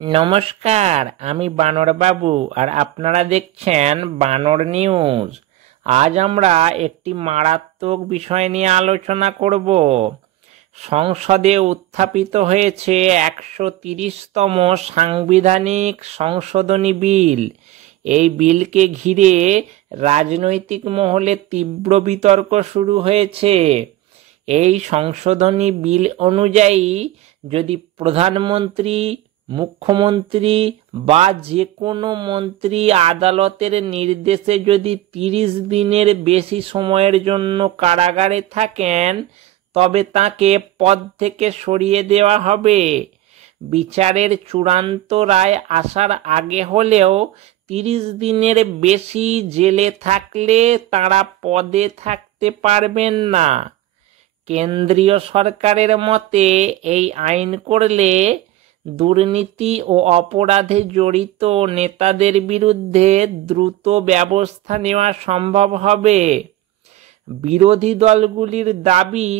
নমস্কার, আমি বানর বাবু আর আপনারা দেখছেন বানর নিউজ। আজ আমরা একটি মারাত্মক বিষয় নিয়ে আলোচনা করব। সংসদে উত্থাপিত হয়েছে 130তম সাংবিধানিক সংশোধনী বিল। এই বিলকে ঘিরে রাজনৈতিক মহলে তীব্র বিতর্ক শুরু হয়েছে। এই সংশোধনী বিল অনুযায়ী যদি প্রধানমন্ত্রী, মুখ্যমন্ত্রী বা যে কোনো মন্ত্রী আদালতের নির্দেশে যদি 30 দিনের বেশি সময়ের জন্য কারাগারে থাকেন, তবে তাকে পদ থেকে সরিয়ে দেওয়া হবে। বিচারের চূড়ান্ত রায় আসার আগে হলেও 30 দিনের বেশি জেলে থাকলে তাঁরা পদে থাকতে পারবেন না। কেন্দ্রীয় সরকারের মতে এই আইন করলে দুর্নীতি ও অপরাধে জড়িত নেতাদের বিরুদ্ধে দ্রুত ব্যবস্থা নেওয়া সম্ভব হবে। বিরোধী দলগুলির দাবি,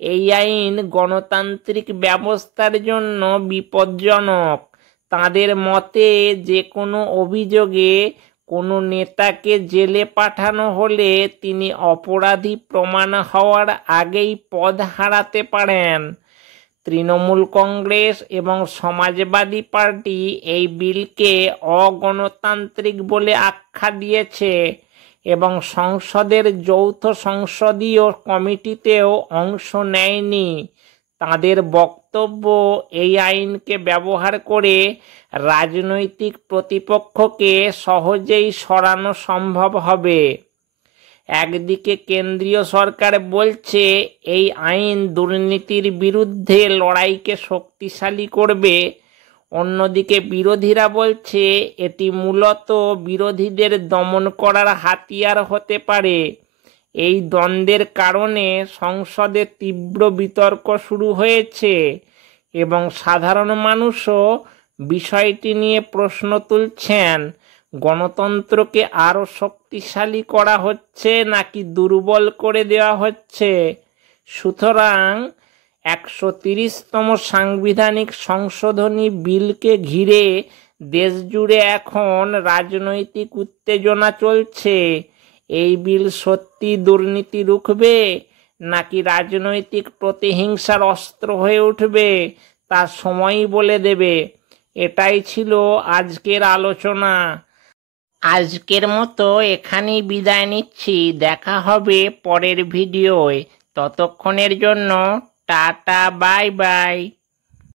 এই আইন গণতান্ত্রিক ব্যবস্থার জন্য বিপজ্জনক। তাদের মতে যে কোনো অভিযোগে কোনো নেতাকে জেলে পাঠানো হলে তিনি অপরাধী প্রমাণ হওয়ার আগেই পদ হারাতে পারেন। তৃণমূল কংগ্রেস এবং সমাজবাদী পার্টি এই বিলকে অগণতান্ত্রিক বলে আখ্যা দিয়েছে এবং সংসদের যৌথ সংসদীয় কমিটিতেও অংশ নেয়নি। তাদের বক্তব্য, এই আইনকে ব্যবহার করে রাজনৈতিক প্রতিপক্ষকে সহজেই সরানো সম্ভব হবে। একদিকে কেন্দ্রীয় সরকার বলছে এই আইন দুর্নীতির বিরুদ্ধে লড়াইকে শক্তিশালী করবে, অন্যদিকে বিরোধীরা বলছে এটি মূলত বিরোধীদের দমন করার হাতিয়ার হতে পারে। এই দ্বন্দ্বের কারণে সংসদে তীব্র বিতর্ক শুরু হয়েছে এবং সাধারণ মানুষও বিষয়টি নিয়ে প্রশ্ন তুলছেন। গণতন্ত্রকে আরও শক্তিশালী করা হচ্ছে নাকি দুর্বল করে দেওয়া হচ্ছে? সুতরাং 130তম সাংবিধানিক সংশোধনী বিলকে ঘিরে দেশজুড়ে এখন রাজনৈতিক উত্তেজনা চলছে। এই বিল সত্যি দুর্নীতি রুখবে নাকি রাজনৈতিক প্রতিহিংসার অস্ত্র হয়ে উঠবে, তা সময়ই বলে দেবে। এটাই ছিল আজকের আলোচনা। আজকের মতো এখানেই বিদায় নিচ্ছি। দেখা হবে পরের ভিডিওয়। ততক্ষণের জন্য টাটা, বাই বাই।